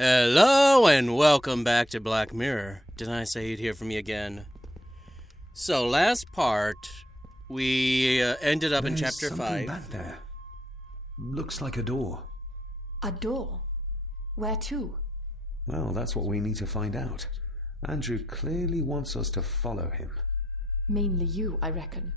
Hello and welcome back to Black Mirror. Didn't I say you'd hear from me again? So last part, we ended up in chapter 5. Back there. Looks like a door. A door? Where to? Well, that's what we need to find out. Andrew clearly wants us to follow him. Mainly you, I reckon.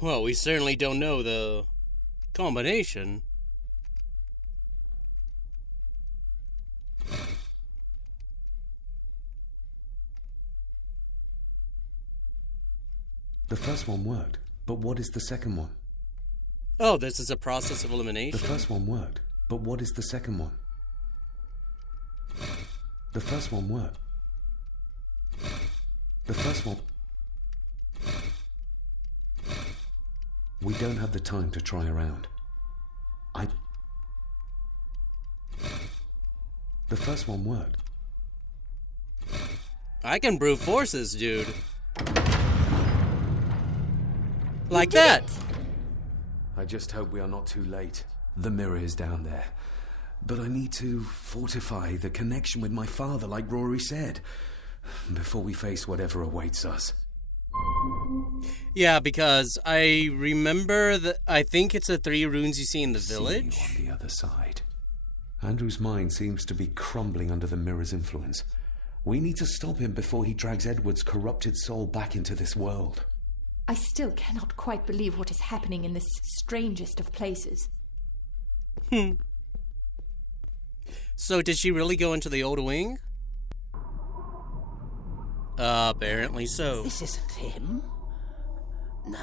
Well, we certainly don't know the combination. The first one worked, but what is the second one? Oh, this is a process of elimination. The first one worked, but what is the second one? The first one worked. The first one... We don't have the time to try around. The first one worked. I can brute forces, dude. Like that. I just hope we are not too late. The mirror is down there. But I need to fortify the connection with my father, like Rory said, before we face whatever awaits us. Yeah, because I remember that I think it's the 3 runes you see in the village. See you on the other side. Andrew's mind seems to be crumbling under the mirror's influence. We need to stop him before he drags Edward's corrupted soul back into this world. I still cannot quite believe what is happening in this strangest of places. So did she really go into the old wing? Apparently so. This isn't him. No,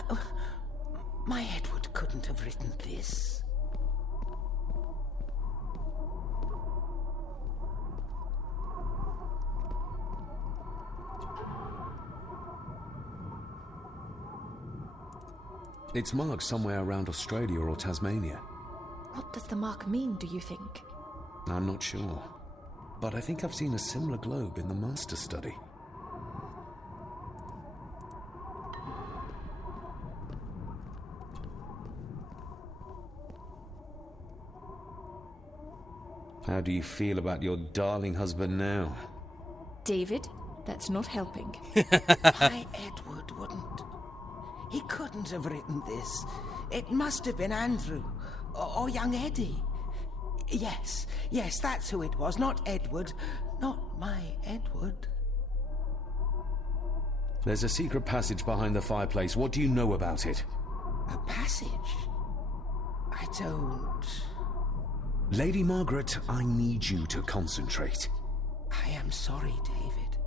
my Edward couldn't have written this. It's marked somewhere around Australia or Tasmania. What does the mark mean, do you think? I'm not sure. But I think I've seen a similar globe in the Master Study. How do you feel about your darling husband now? David, that's not helping. My Edward wouldn't. He couldn't have written this. It must have been Andrew. Or young Eddie. Yes, that's who it was. Not Edward. Not my Edward. There's a secret passage behind the fireplace. What do you know about it? A passage? I don't... Lady Margaret, I need you to concentrate. I am sorry, David.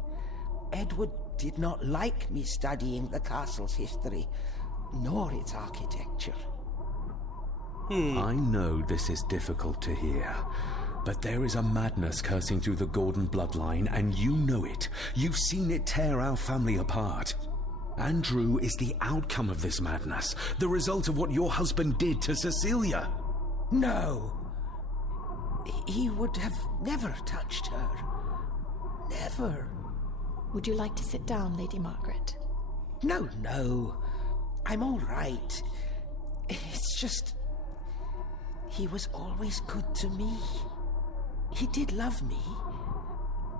Edward did not like me studying the castle's history, nor its architecture. I know this is difficult to hear, but there is a madness coursing through the Gordon bloodline, and you know it. You've seen it tear our family apart. Andrew is the outcome of this madness, the result of what your husband did to Cecilia. No. He would have never touched her. Never. Would you like to sit down, Lady Margaret? No. I'm all right. It's just... He was always good to me. He did love me.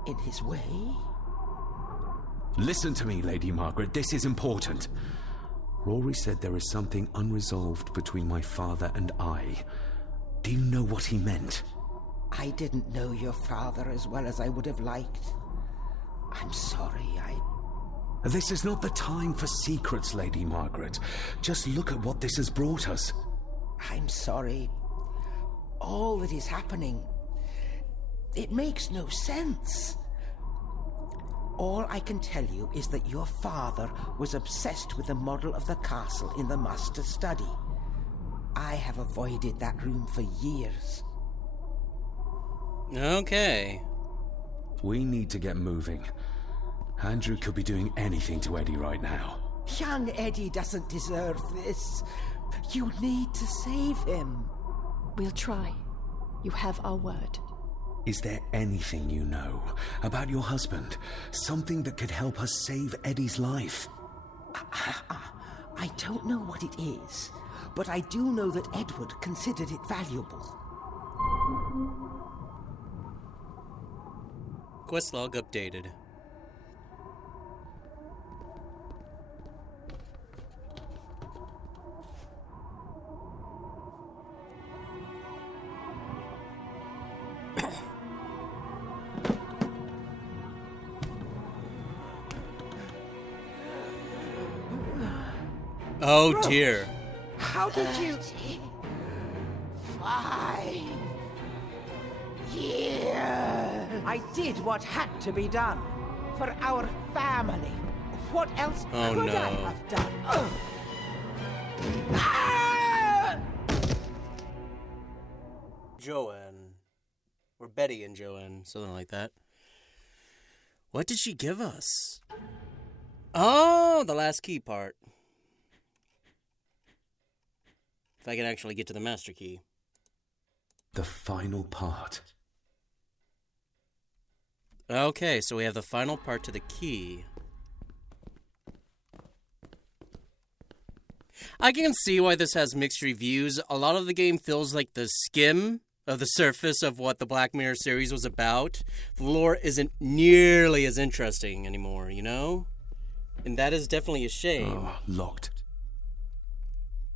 In his way. Listen to me, Lady Margaret. This is important. Rory said there is something unresolved between my father and I. Do you know what he meant? I didn't know your father as well as I would have liked. I'm sorry, This is not the time for secrets, Lady Margaret. Just look at what this has brought us. I'm sorry. All that is happening... It makes no sense. All I can tell you is that your father was obsessed with the model of the castle in the Master Study. I have avoided that room for years. Okay. We need to get moving. Andrew could be doing anything to Eddie right now. Young Eddie doesn't deserve this. You need to save him. We'll try. You have our word. Is there anything you know about your husband? Something that could help us save Eddie's life? I don't know what it is, but I do know that Edward considered it valuable. Quest log updated. Oh dear. How did you... 5 years. I did what had to be done. For our family. What else Oh, could no. I have done? Ah! Joanne. Or Betty and Joanne, something like that. What did she give us? Oh, the last key part. If I can actually get to the master key. The final part. Okay, so we have the final part to the key. I can see why this has mixed reviews. A lot of the game feels like the skim of the surface of what the Black Mirror series was about. The lore isn't nearly as interesting anymore, you know? And that is definitely a shame. Oh, locked.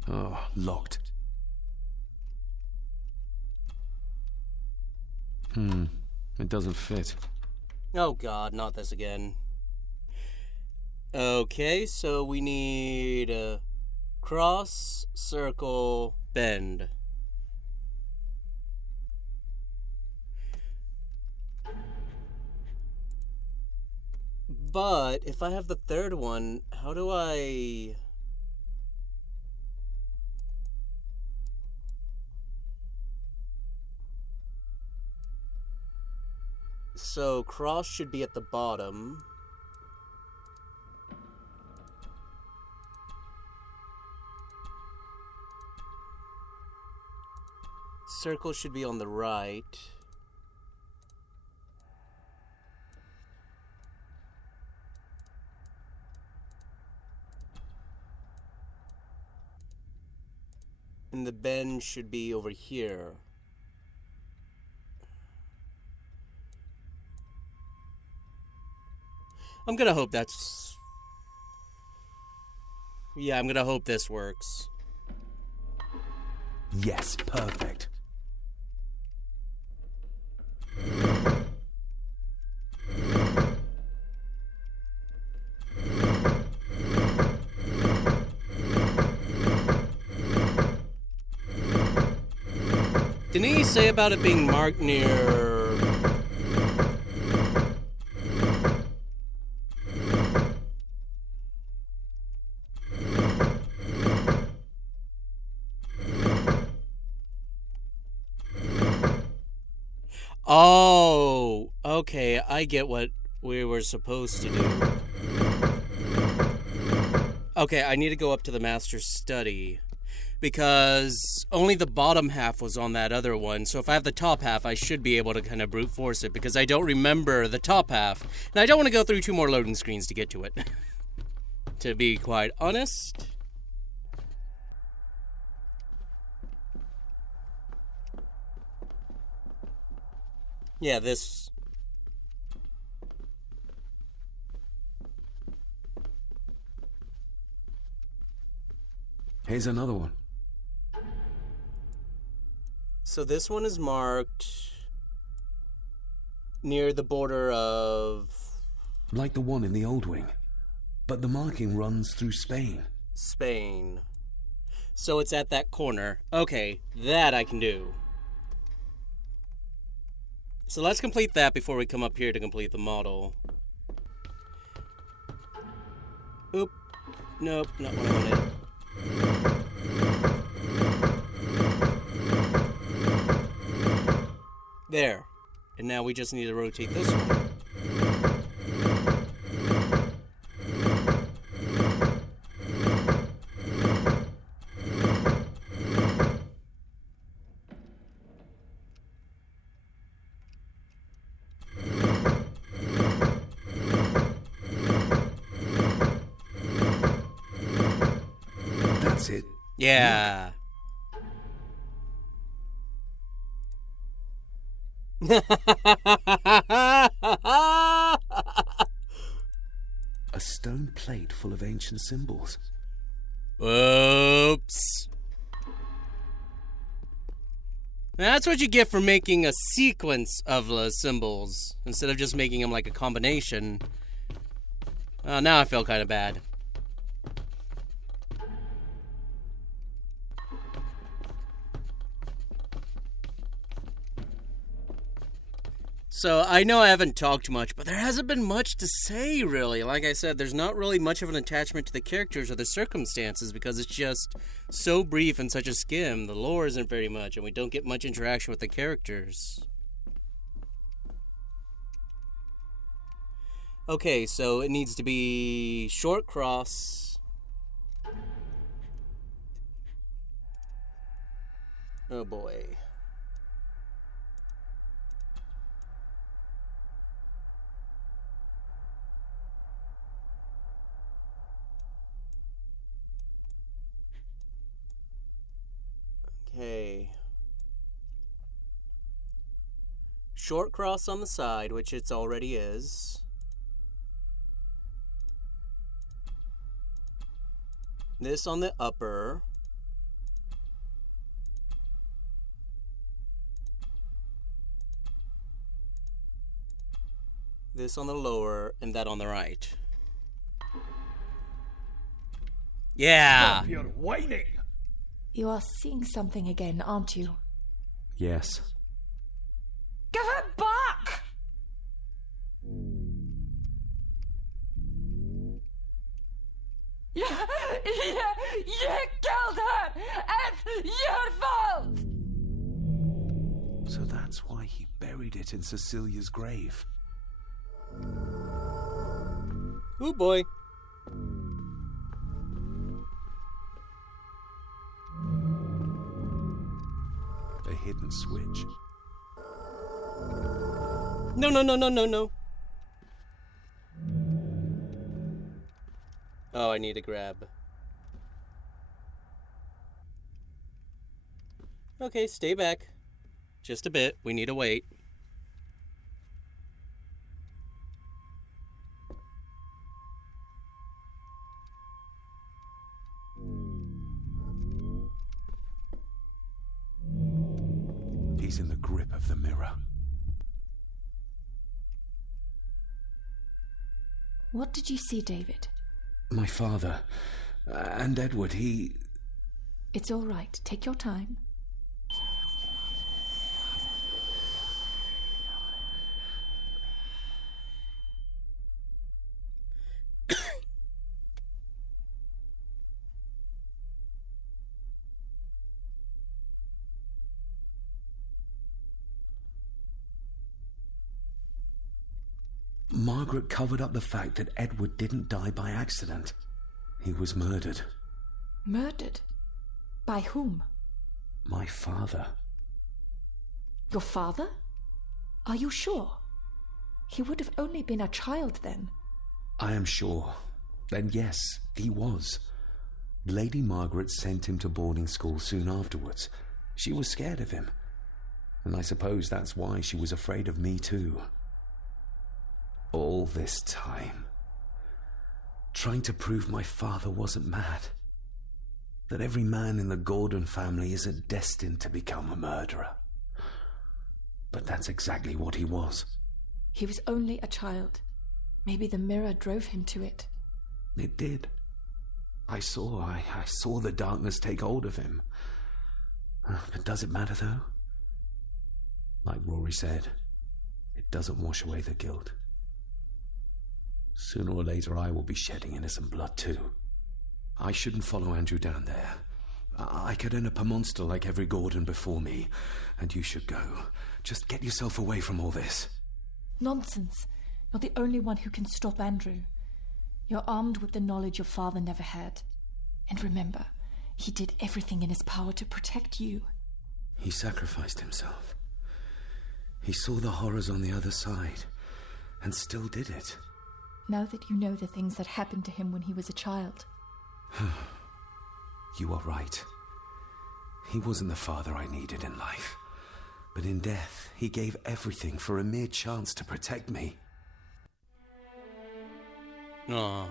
Oh, locked. It doesn't fit. Oh god, not this again. Okay, so we need a cross, circle, bend. But if I have the third one, how do I... So cross should be at the bottom. Circle should be on the right. And the bend should be over here. I'm gonna hope that's... Yeah, I'm gonna hope this works. Yes, perfect. Didn't he say about it being marked near... Oh, okay, I get what we were supposed to do. Okay, I need to go up to the master's study. Because only the bottom half was on that other one. So if I have the top half, I should be able to kind of brute force it. Because I don't remember the top half. And I don't want to go through 2 more loading screens to get to it. To be quite honest. Yeah, this... Here's another one. So this one is marked near the border of... Like the one in the old wing. But the marking runs through Spain. Spain. So it's at that corner. Okay, that I can do. So let's complete that before we come up here to complete the model. Oop. Nope, not what I wanted. There. And now we just need to rotate this one. That's it. Yeah. A stone plate full of ancient symbols. Oops. That's what you get for making a sequence of symbols instead of just making them like a combination. Now I feel kind of bad. So, I know I haven't talked much, but there hasn't been much to say, really. Like I said, there's not really much of an attachment to the characters or the circumstances because it's just so brief and such a skim. The lore isn't very much, and we don't get much interaction with the characters. Okay, so it needs to be short cross. Oh boy. Okay. Short cross on the side, which it already is. This on the upper. This on the lower, and that on the right. Yeah! Stop your whining! You are seeing something again, aren't you? Yes. Give it back! You killed her! It's your fault! So that's why he buried it in Cecilia's grave. Oh boy. A hidden switch. No, no, no, no, no, no. Oh, I need a grab. Okay, stay back. Just a bit. We need to wait. He's in the grip of the mirror. What did you see, David? My father and Edward, It's all right. Take your time. Margaret covered up the fact that Edward didn't die by accident. He was murdered. Murdered? By whom? My father. Your father? Are you sure? He would have only been a child then. I am sure. Then yes, he was. Lady Margaret sent him to boarding school soon afterwards. She was scared of him. And I suppose that's why she was afraid of me too. All this time, trying to prove my father wasn't mad. That every man in the Gordon family isn't destined to become a murderer. But that's exactly what he was. He was only a child. Maybe the mirror drove him to it. It did. I saw the darkness take hold of him. But does it matter though? Like Rory said, it doesn't wash away the guilt. Sooner or later I will be shedding innocent blood too. I shouldn't follow Andrew down there. I could end up a monster like every Gordon before me, and you should go. Just get yourself away from all this. Nonsense. You're the only one who can stop Andrew. You're armed with the knowledge your father never had. And remember, he did everything in his power to protect you. He sacrificed himself. He saw the horrors on the other side, and still did it. Now that you know the things that happened to him when he was a child. You are right. He wasn't the father I needed in life. But in death, he gave everything for a mere chance to protect me. Aww.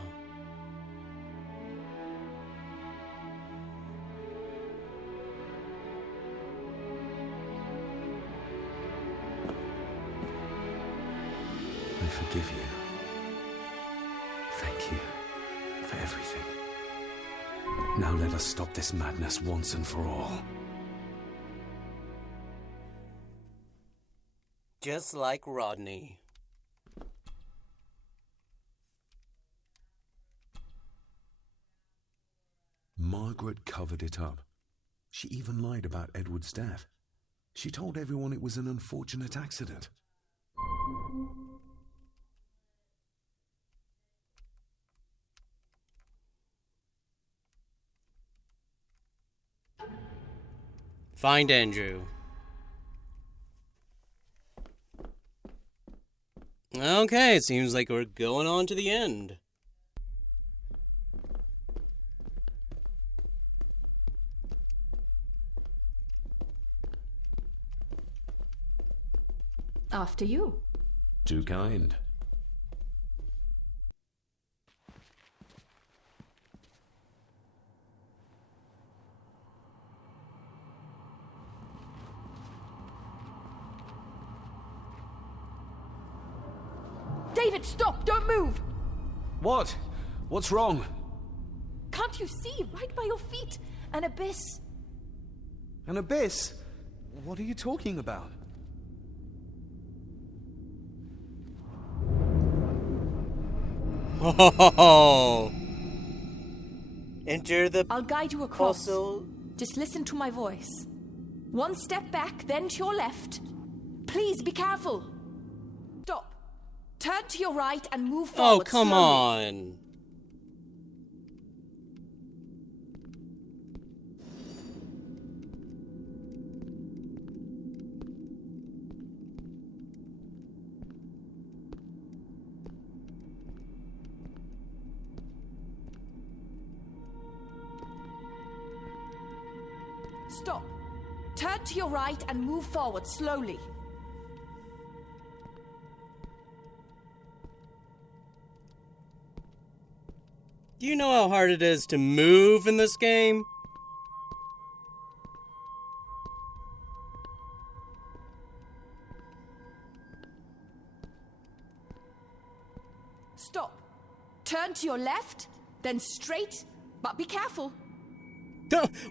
I forgive you. Thank you for everything. Now let us stop this madness once and for all. Just like Rodney. Margaret covered it up. She even lied about Edward's death. She told everyone it was an unfortunate accident. Find Andrew. Okay, seems like we're going on to the end. After you. Too kind. David, stop! Don't move! What? What's wrong? Can't you see? Right by your feet. An abyss. An abyss? What are you talking about? Oh, enter the. I'll guide you across. Also, just listen to my voice. One step back, then to your left. Please be careful. Stop. Turn to your right and move forward. Oh, come slowly. on. Stop. Turn to your right and move forward slowly. Do you know how hard it is to move in this game? Stop. Turn to your left, then straight, but be careful.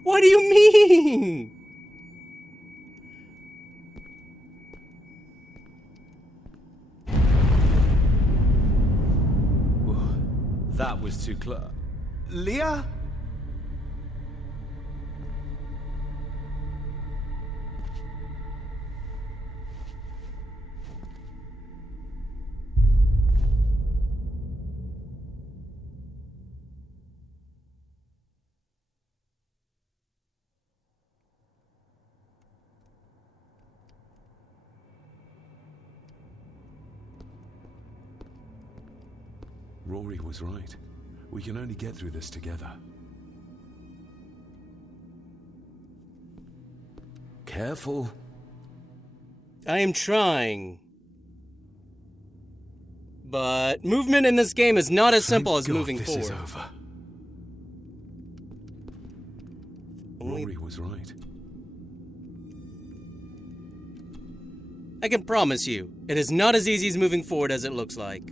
What do you mean? That was too close. Leah? Rory was right. We can only get through this together. Careful. I am trying. But movement in this game is not as simple as Thank God moving this forward. is over. Rory was right. I can promise you, it is not as easy as moving forward as it looks like.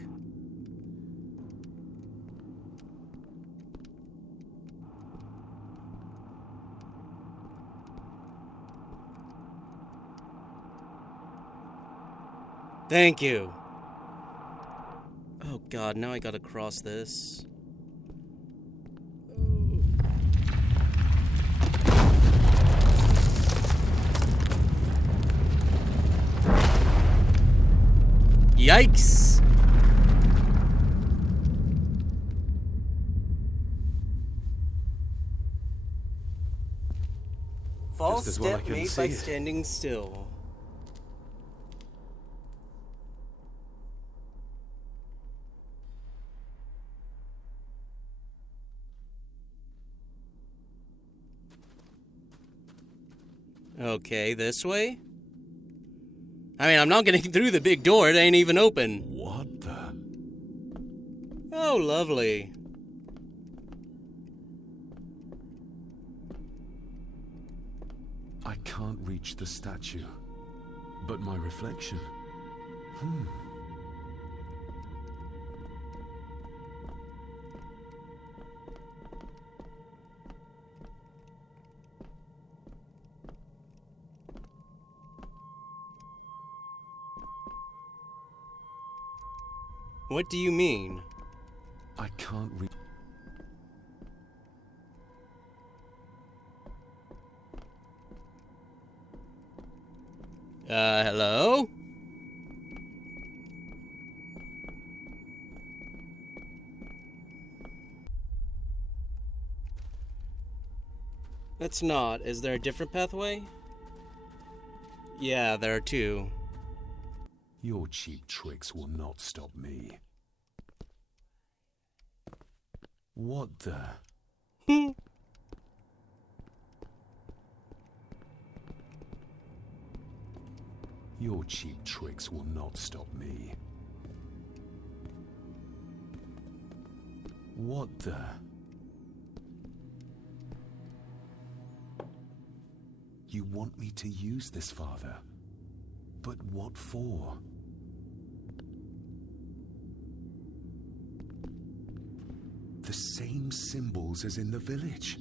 Thank you. Oh god, now I gotta cross this. Yikes! False Just as well I step couldn't made see by it. standing still. Okay, this way? I mean, I'm not getting through the big door. It ain't even open. What the? Oh, lovely. I can't reach the statue. But my reflection... What do you mean? I can't reach... Hello? That's not. Is there a different pathway? Yeah, there are two. Your cheap tricks will not stop me. What the... Your cheap tricks will not stop me. What the... You want me to use this, Father? But what for? The same symbols as in the village,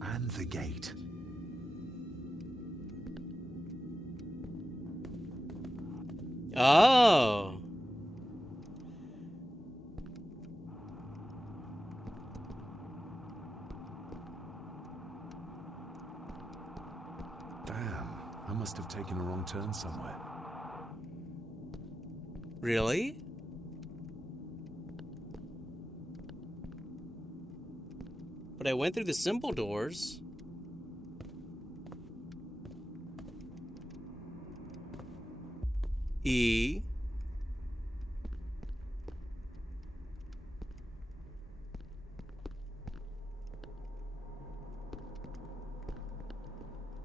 and the gate. Oh. Damn, I must have taken a wrong turn somewhere. Really? But I went through the symbol doors. E.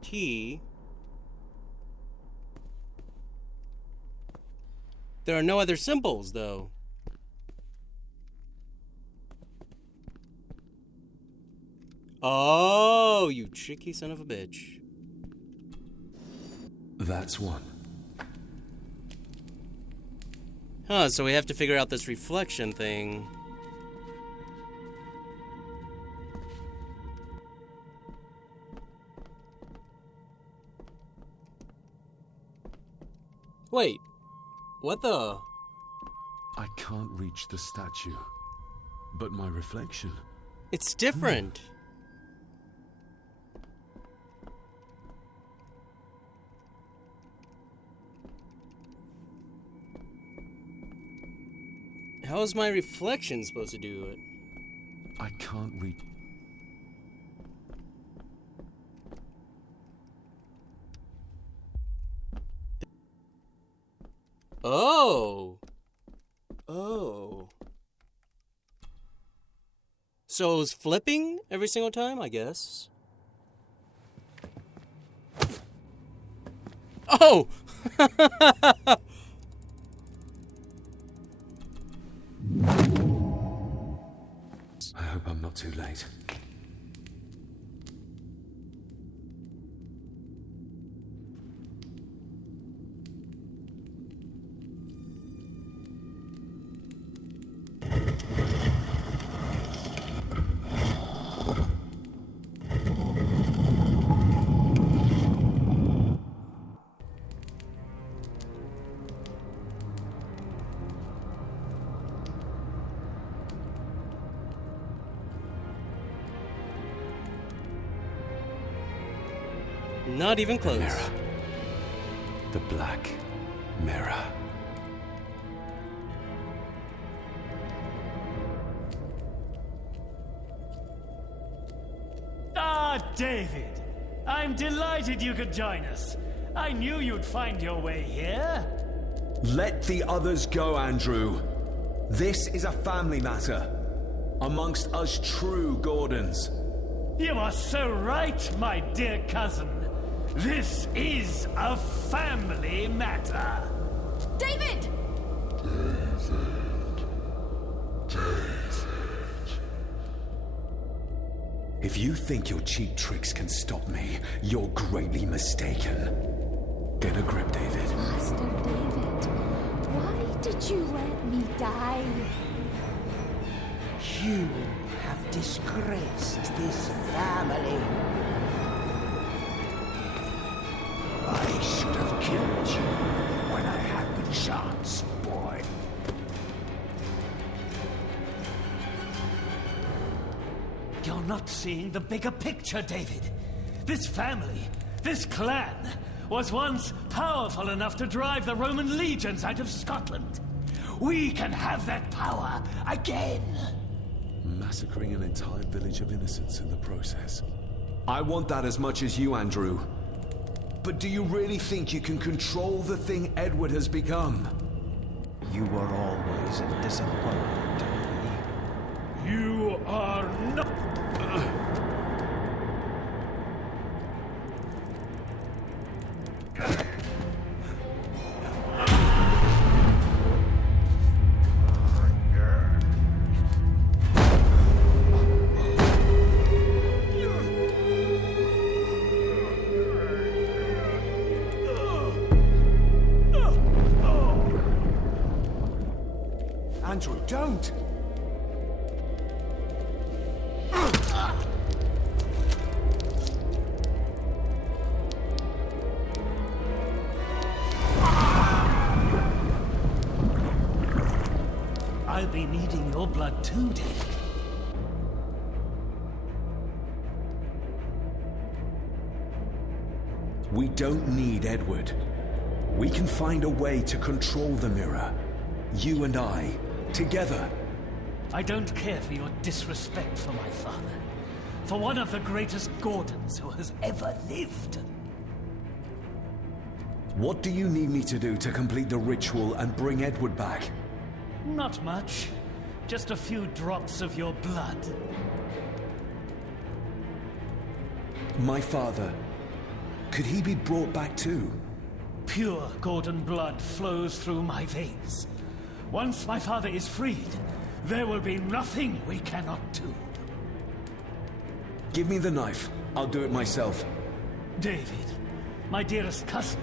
T. There are no other symbols, though. Oh, you tricky son of a bitch. That's one. Huh, so we have to figure out this reflection thing. Wait, what the? I can't reach the statue, but my reflection... It's different. How is my reflection supposed to do it? I can't reach... Oh. Oh. So it was flipping every single time, I guess. Oh! I hope I'm not too late. Not even close. Mirror. The Black Mirror. Ah, David! I'm delighted you could join us. I knew you'd find your way here. Let the others go, Andrew. This is a family matter. Amongst us true Gordons. You are so right, my dear cousin. This is a family matter. David! If you think your cheap tricks can stop me, you're greatly mistaken. Get a grip, David. Master David, why did you let me die? You have disgraced this family. I should have killed you when I had the chance, boy. You're not seeing the bigger picture, David. This family, this clan, was once powerful enough to drive the Roman legions out of Scotland. We can have that power again. Massacring an entire village of innocents in the process. I want that as much as you, Andrew. But do you really think you can control the thing Edward has become? You were always a disappointment to me. You are not... Andrew, don't! I'll be needing your blood too, David. We don't need Edward. We can find a way to control the mirror. You and I, together. I don't care for your disrespect for my father. For one of the greatest Gordons who has ever lived. What do you need me to do to complete the ritual and bring Edward back? Not much. Just a few drops of your blood. My father, could he be brought back too? Pure Gordon blood flows through my veins. Once my father is freed, there will be nothing we cannot do. Give me the knife. I'll do it myself. David, my dearest cousin,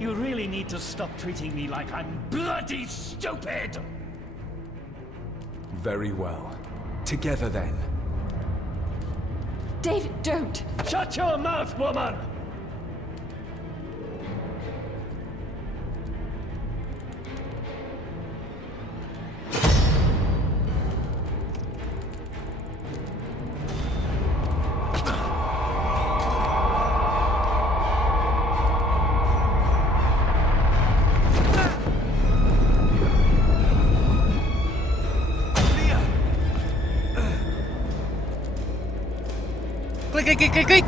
you really need to stop treating me like I'm bloody stupid! Very well. Together then. David, don't! Shut your mouth, woman! Click, click, click, click, click!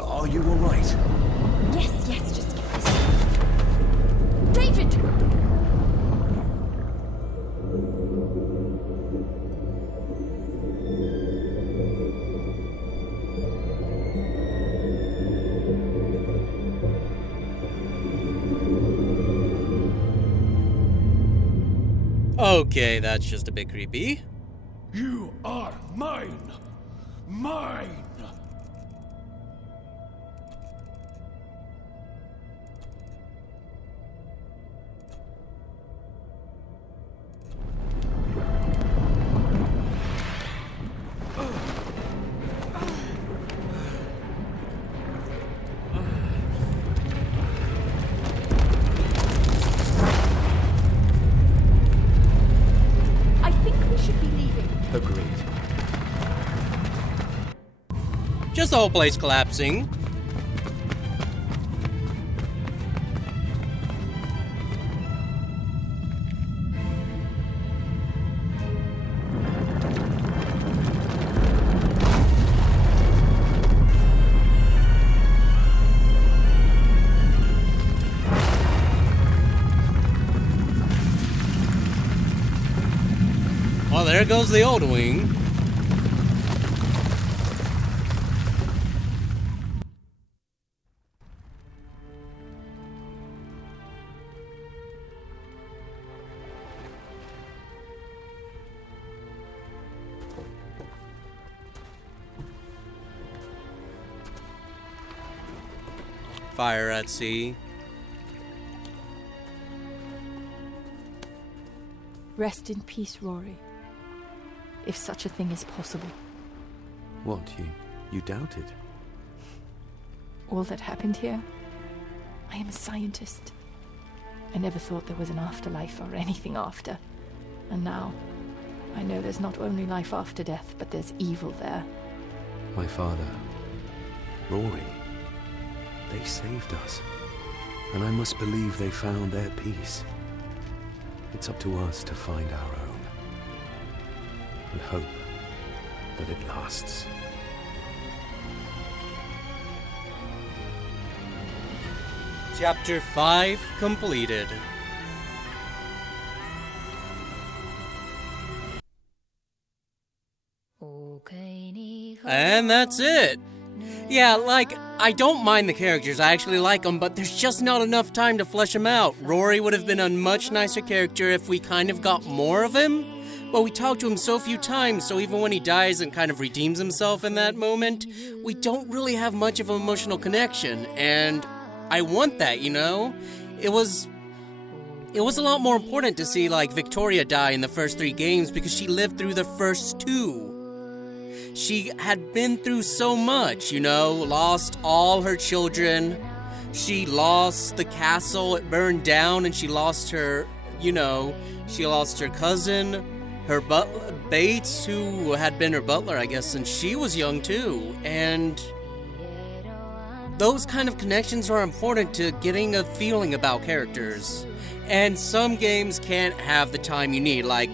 Are you all right? Yes, just get this. David! Okay, that's just a bit creepy. You are mine! Mine! I think we should be leaving. Agreed. Just the whole place collapsing. Well, there goes the old wing. Fire at sea. Rest in peace, Rory. If such a thing is possible. What, you doubt it? All that happened here? I am a scientist. I never thought there was an afterlife or anything after. And now, I know there's not only life after death, but there's evil there. My father, Rory, they saved us. And I must believe they found their peace. It's up to us to find our own. And hope that it lasts. Chapter 5 completed. And that's it. Yeah, like, I don't mind the characters, I actually like them, but there's just not enough time to flesh them out. Rory would have been a much nicer character if we kind of got more of him, but we talked to him so few times, so even when he dies and kind of redeems himself in that moment, we don't really have much of an emotional connection, and I want that, you know? It was a lot more important to see, like, Victoria die in the first 3 games because she lived through the first 2. She had been through so much, you know, lost all her children. She lost the castle, it burned down, and she lost her, you know, she lost her cousin, her butler, Bates, who had been her butler, I guess, since she was young too. And those kind of connections are important to getting a feeling about characters. And some games can't have the time you need, like,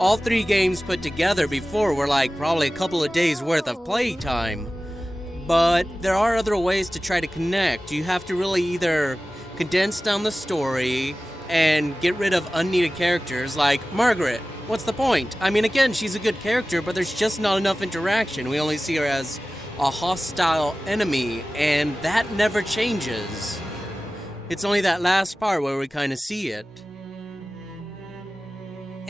all 3 games put together before were like probably a couple of days worth of play time. But there are other ways to try to connect. You have to really either condense down the story and get rid of unneeded characters like Margaret. What's the point? I mean, again, she's a good character, but there's just not enough interaction. We only see her as a hostile enemy, and that never changes. It's only that last part where we kind of see it.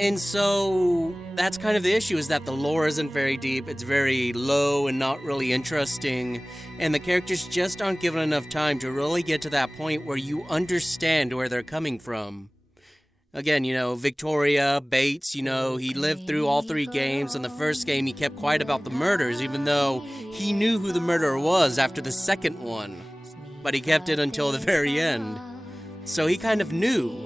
And so, that's kind of the issue, is that the lore isn't very deep, it's very low and not really interesting, and the characters just aren't given enough time to really get to that point where you understand where they're coming from. Again, you know, Victoria, Bates, you know, he lived through all 3 games, and the first game he kept quiet about the murders, even though he knew who the murderer was after the second one. But he kept it until the very end. So he kind of knew.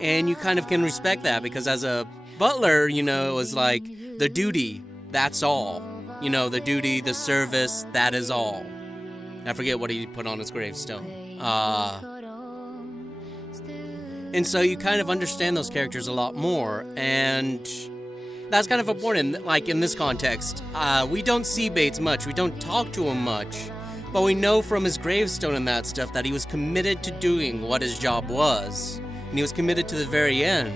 And you kind of can respect that, because as a butler, you know, it was like the duty, that's all. You know, the duty, the service, that is all. I forget what he put on his gravestone. And so you kind of understand those characters a lot more, and that's kind of important, like in this context. We don't see Bates much, we don't talk to him much, but we know from his gravestone and that stuff that he was committed to doing what his job was. And he was committed to the very end.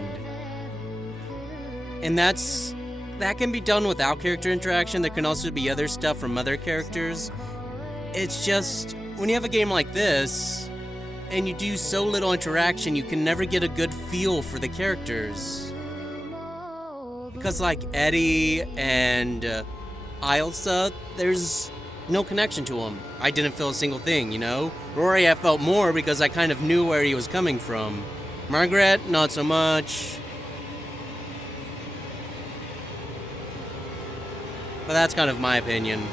And that can be done without character interaction. There can also be other stuff from other characters. It's just, when you have a game like this, and you do so little interaction, you can never get a good feel for the characters. Because like Eddie and Ilsa, there's no connection to them. I didn't feel a single thing, you know? Rory, I felt more because I kind of knew where he was coming from. Margaret, not so much. But that's kind of my opinion.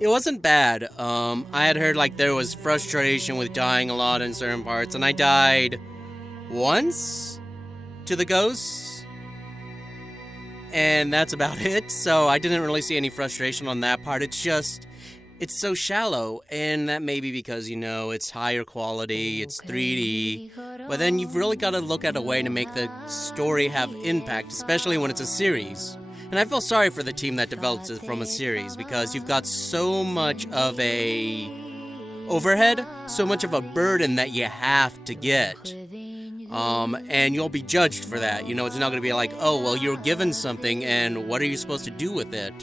It wasn't bad. I had heard like there was frustration with dying a lot in certain parts, and I died once to the ghosts. And that's about it, so I didn't really see any frustration on that part. It's just, it's so shallow, and that may be because, you know, it's higher quality, it's 3D, but then you've really got to look at a way to make the story have impact, especially when it's a series. And I feel sorry for the team that develops it from a series, because you've got so much of a overhead, so much of a burden that you have to get. And you'll be judged for that. You know, it's not going to be like, oh, well, you're given something, and what are you supposed to do with it?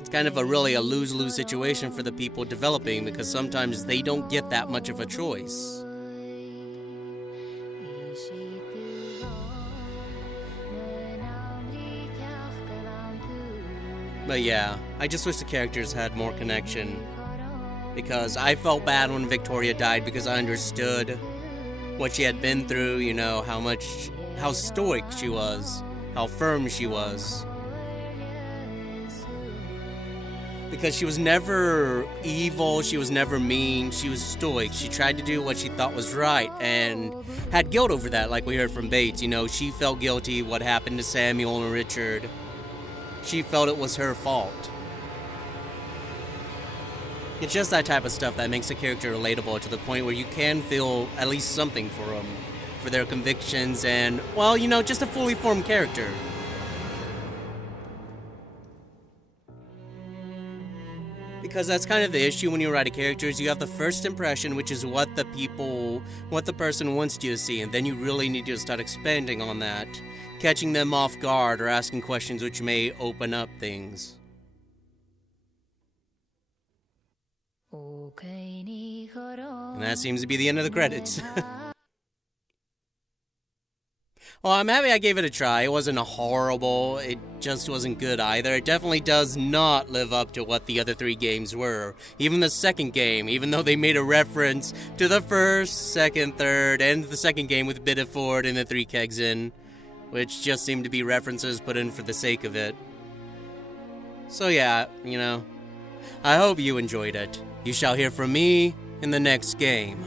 It's kind of a lose-lose situation for the people developing, because sometimes they don't get that much of a choice. But yeah, I just wish the characters had more connection, because I felt bad when Victoria died, because I understood what she had been through, you know, how stoic she was, how firm she was. Because she was never evil, she was never mean, she was stoic. She tried to do what she thought was right and had guilt over that, like we heard from Bates. You know, she felt guilty what happened to Samuel and Richard. She felt it was her fault. It's just that type of stuff that makes a character relatable to the point where you can feel at least something for them, for their convictions and, well, you know, just a fully formed character. Because that's kind of the issue when you write a character, is you have the first impression, which is what the person wants you to see, and then you really need to start expanding on that, catching them off guard or asking questions which may open up things. And that seems to be the end of the credits. Well, I'm happy I gave it a try. It wasn't horrible. It just wasn't good either. It definitely does not live up to what the other three games were. Even the second game, even though they made a reference to the first, second, third, and the second game with Biddeford and the Three Kegs in, which just seemed to be references put in for the sake of it. So yeah, you know, I hope you enjoyed it. You shall hear from me in the next game.